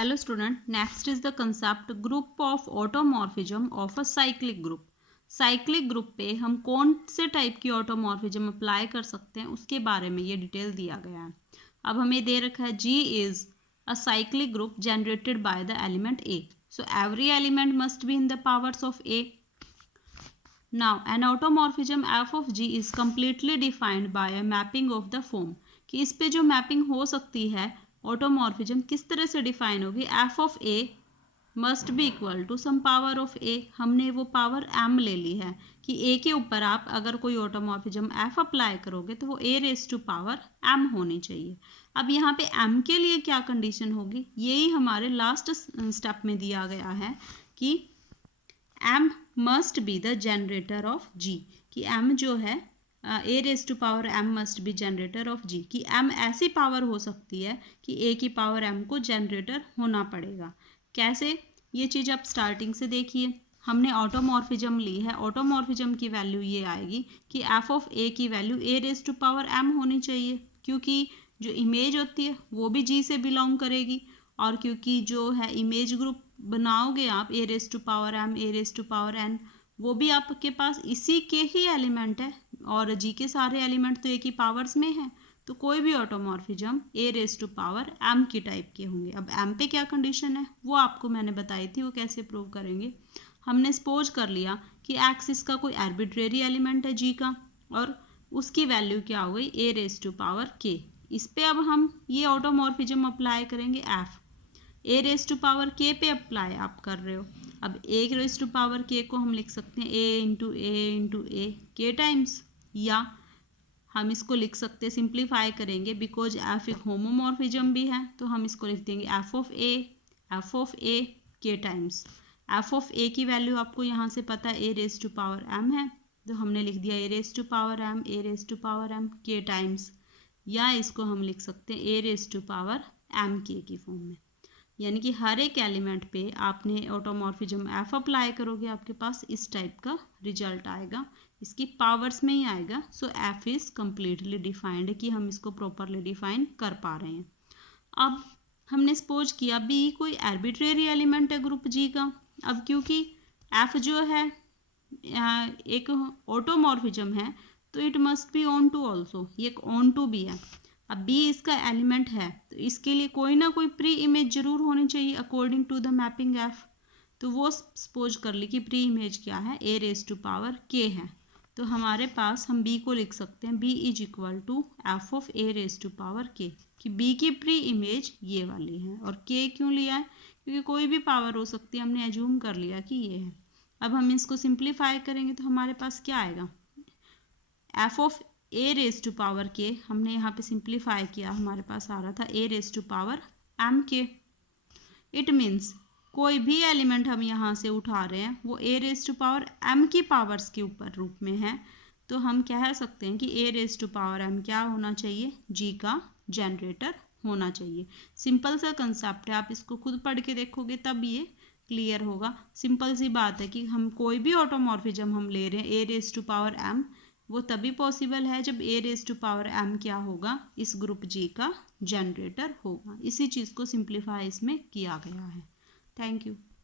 Hello student, next is the concept group of automorphism of a cyclic group. Cyclic group पे हम कौन से type की automorphism apply कर सकते हैं उसके बारे में ये डिटेल दिया गया है. अब हमें दे रखा है G is a cyclic group generated by the element A. So every element must be in the powers of A. Now an automorphism f of G is completely defined by a mapping of the form. कि इस पे जो mapping हो सकती है automorphism किस तरह से डिफाइन होगी. F of A must be equal to some power of A. हमने वो पावर एम ले ली है कि ए के ऊपर आप अगर कोई ऑटोमॉर्फिज्म एफ अप्लाई करोगे तो वो ए रेस टू पावर एम होनी चाहिए. अब यहाँ पे एम के लिए क्या कंडीशन होगी, यही हमारे लास्ट स्टेप में दिया गया है कि M must be the generator of G. कि एम जो है A raise to power M must be generator of G. कि एम ऐसी पावर हो सकती है कि ए की पावर एम को जनरेटर होना पड़ेगा. कैसे, ये चीज़ आप स्टार्टिंग से देखिए. हमने ऑटोमॉर्फिज्म ली है, ऑटोमॉर्फिज्म की वैल्यू ये आएगी कि एफ ऑफ ए की value A raise to power M होनी चाहिए, क्योंकि जो इमेज होती है वो भी जी से बिलोंग करेगी. और क्योंकि जो है इमेज ग्रुप बनाओगे आप A raise to power M A raise to power N, वो भी आपके पास इसी के ही एलिमेंट है और जी के सारे एलिमेंट तो एक ही पावर्स में है. तो कोई भी automorphism A raise to power M की टाइप के होंगे. अब एम पे क्या कंडीशन है वो आपको मैंने बताई थी, वो कैसे प्रूव करेंगे. हमने सपोज कर लिया कि एक्स इसका कोई आर्बिट्रेरी एलिमेंट है जी का और उसकी वैल्यू क्या हो गई ए रेस टू पावर के. इस पे अब हम ये ऑटोमॉर्फिज्म अप्लाई करेंगे F. A raise to power K पे अप्लाई आप कर रहे हो. अब ए रेस टू पावर के को हम लिख सकते हैं ए इंटू ए के टाइम्स, या हम इसको लिख सकते हैं, सिंप्लीफाई करेंगे बिकॉज एफ एक होमोमॉर्फिज्म भी है तो हम इसको लिख देंगे एफ ऑफ ए के टाइम्स. एफ ऑफ ए की वैल्यू आपको यहाँ से पता है A raise to power M है, तो हमने लिख दिया ए रेस टू पावर एम के टाइम्स, या इसको हम लिख सकते हैं ए रेस टू पावर एम के की फॉर्म में. यानी कि हर एक एलिमेंट पे आपने ऑटोमॉर्फिज्म एफ अप्लाई करोगे आपके पास इस टाइप का रिजल्ट आएगा, इसकी पावर्स में ही आएगा. सो एफ इज़ कम्प्लीटली डिफाइंड, कि हम इसको प्रॉपरली डिफाइन कर पा रहे हैं. अब हमने सपोज किया बी कोई आर्बिट्रेरी एलिमेंट है ग्रुप जी का. अब क्योंकि एफ जो है एक ऑटोमॉर्फिज्म है तो it must be onto also, ये एक ऑन टू भी है. अब बी इसका एलिमेंट है तो इसके लिए कोई ना कोई प्री इमेज जरूर होनी चाहिए according to the mapping F. तो वो सपोज कर ली कि प्री इमेज क्या है ए रेस टू पावर के है. तो हमारे पास हम बी को लिख सकते हैं B is equal to F of A raise to power K, कि बी की प्री इमेज ये वाली है. और के क्यों लिया है, क्योंकि कोई भी पावर हो सकती है, हमने एज्यूम कर लिया कि ये है. अब हम इसको सिंप्लीफाई करेंगे तो हमारे पास क्या आएगा, F of A raise to power K हमने यहाँ पे सिंप्लीफाई किया, हमारे पास आ रहा था ए रेस टू पावर एम के. इट मीन्स कोई भी एलिमेंट हम यहाँ से उठा रहे हैं वो ए रेस टू पावर एम की पावर्स के ऊपर रूप में है, तो हम कह सकते हैं कि ए रेस टू पावर एम क्या होना चाहिए, जी का जनरेटर होना चाहिए. सिंपल सा कंसेप्ट है, आप इसको खुद पढ़ के देखोगे तब ये क्लियर होगा. सिंपल सी बात है कि हम कोई भी ऑटोमॉर्फिज्म हम ले रहे हैं ए रेस टू पावर एम, वो तभी पॉसिबल है जब ए रेस टू पावर एम क्या होगा, इस ग्रुप जी का जनरेटर होगा. इसी चीज़ को सिंप्लीफाई इसमें किया गया है. Thank you.